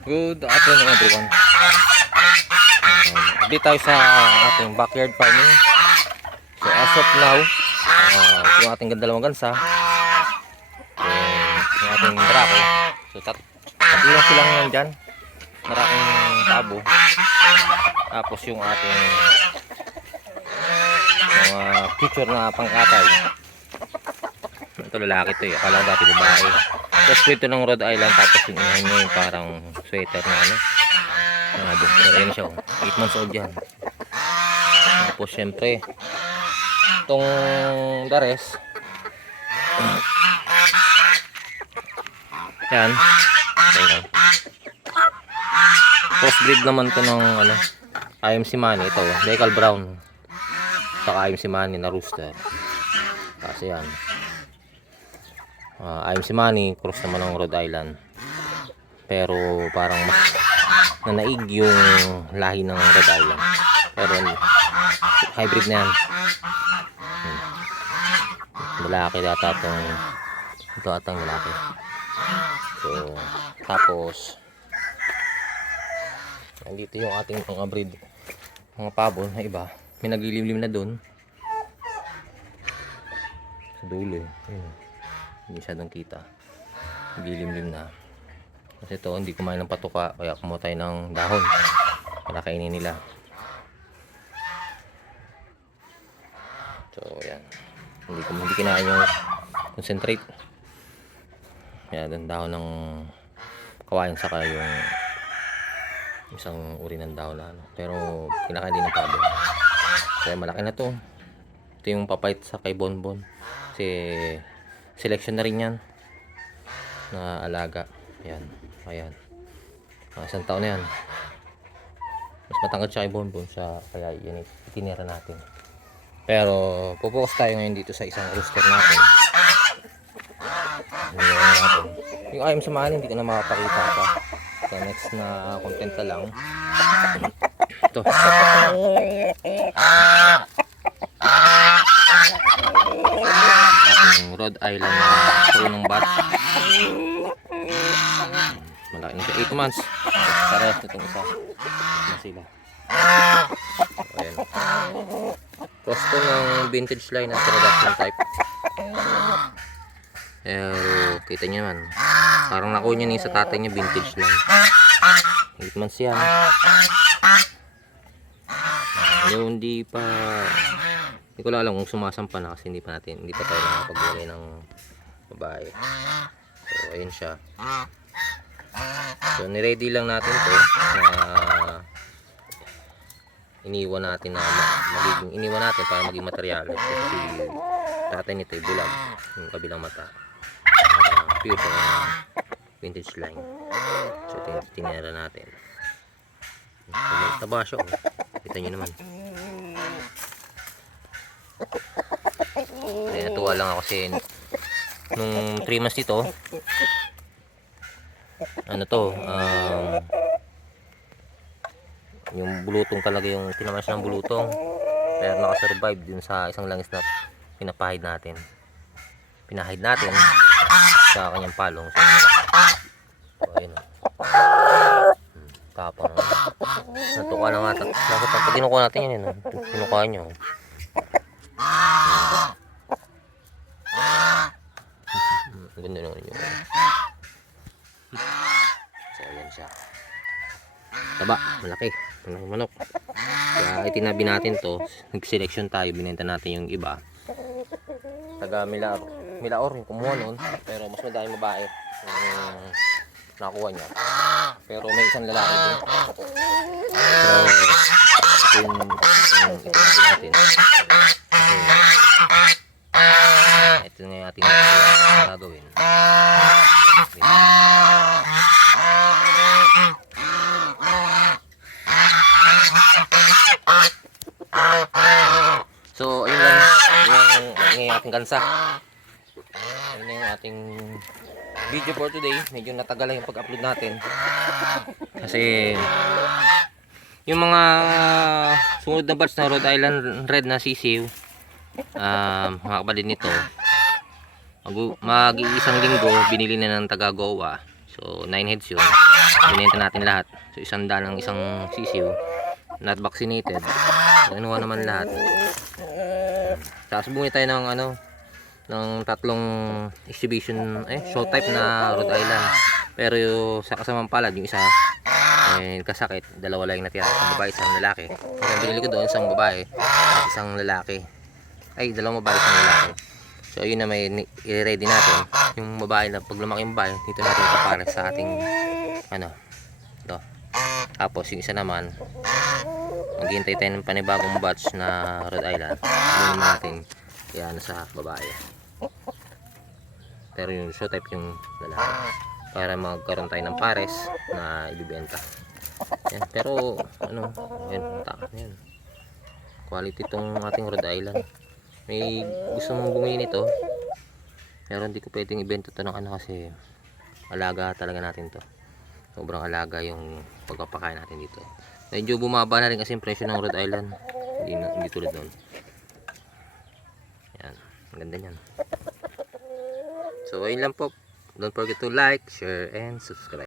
Good afternoon everyone. Update tayo sa ating backyard farming. So as of now, ito yung ating dalawang gansa. Yung ating drako. So tatlo lang silang nandyan. Maraming tabo. Tapos yung ating mga future na pangkatay. Ito lalaki to eh. Akala dati babae. Tapos ito ng Rhode Island. Tapos yung inahin nyo yung parang sweater na ano. Pero yun siya, 8 months old yan. Tapos syempre itong dares yan, crossbreed naman to ng ano, IMC Money. Ito Decal Brown saka IMC Money na rooster. Kasi yan IMC Money cross naman ng Rhode Island, pero parang mas nanaig yung lahi ng Rhode Island, pero hybrid na yan. Lalaki data itong ito atang lalaki. So tapos nandito yung ating mga breed, mga pabo na iba. May naglilimlim na dun sa dulo eh. Hindi siya dun kita, naglilimlim na. Kasi ito hindi kumain ng patuka, kaya kumuha tayo ng dahon para kainin nila. So yan, hindi kinain yung concentrate. Yan, ang dahon ng kawain saka yung isang uri ng dahon na ano. Pero kinakain din ng pabo. Kaya malaki na to. Ito yung papait sa kay Bonbon. Kasi selection na rin yan na alaga. Yan, ayan. Isang taon na yan. Mas matangkad siya kay Bonbon siya, kaya yan itinira natin. Pero pupokus tayo ngayon dito sa isang rooster natin. Yung ayam sa mahal hindi ko na makapakita pa. So next na content na lang. Ito. Ating Rhode Island na punong batch. Malaki na siya, 8 months. Parehas nitong isa na sila. So, ayan. Cross to ng vintage line at production type. Pero kita nyo naman, parang nakuha nyo niya sa tatay niya, vintage line. 8 months yan. Yung hindi pa, hindi ko lang alam kung sumasampa na kasi hindi pa tayo nakapag-ulay ng babae. So ayun siya. So niready lang natin to na iniwan natin para maging materyales. Kasi tatay nito ay bulag yung kabilang mata, pure vintage line. So tinira natin. Taba siya, kita nyo naman. Kaya natuwa lang ako kasi nung 3 months dito, ano to, yung bulutong talaga, yung tinaman siya ng bulutong, pero nakasurvive dun sa isang langis na pinahid natin sa kanyang palong. So ayun, tapang natuka na nga pag kinukuha natin yun, kinukuha nyo. Ganda naman yun. So ayan siya, taba, malaki manok. Kaya itinabi natin to, nag-selection tayo, binenta natin yung iba. Taga Milaor yung kumuha noon, pero mas madami babae yung nakuha niya. Pero may isang lalaki din. So ito natin. Ito na yung ating gagawin. So ayun lang yung ating gansa. Ayun na yung ating video for today. Medyo natagalan yung pag-upload natin kasi yung mga sunod na batch na Rhode Island Red na sisiw, mga kapatid nito, mag-iisang linggo binili na ng taga Goa. So So 9 heads yun. Binenta natin lahat. So 100 ang isang sisiw. Not vaccinated. So inuha naman lahat. Tapos bumili tayo ng ano, ng tatlong exhibition, show type na Rhode Island. Pero yung, sa kasamang palad, yung isa kasakit, dalawa lang yung natira, isang babae, isang lalaki. Kaya binili ko doon, isang babae at isang lalaki. Ay, dalawang babae, isang lalaki. So yun na may i-ready natin. Yung babae na pag lumaki yung babae, dito natin ipapare sa ating ano, ito. Tapos yung isa naman, maghihintay tayo ng panibagong batch na Rhode Island. Doon naman natin yan sa babae. Pero yung show type yung lalaki. Para magkaroon tayo ng pares na ibibenta. Yan. Pero ano, yan, takas yan. Quality tong ating Rhode Island. May gusto mong bumili nito. Pero hindi ko pwedeng ibenta to ng ano kasi alaga talaga natin to. Sobrang alaga yung pagpapakain natin dito. Medyo bumaba na rin kasi yung presyo ng Rhode Island. Hindi tulad nun. Yan. Ang ganda nyan. So ayun lang po. Don't forget to like, share, and subscribe.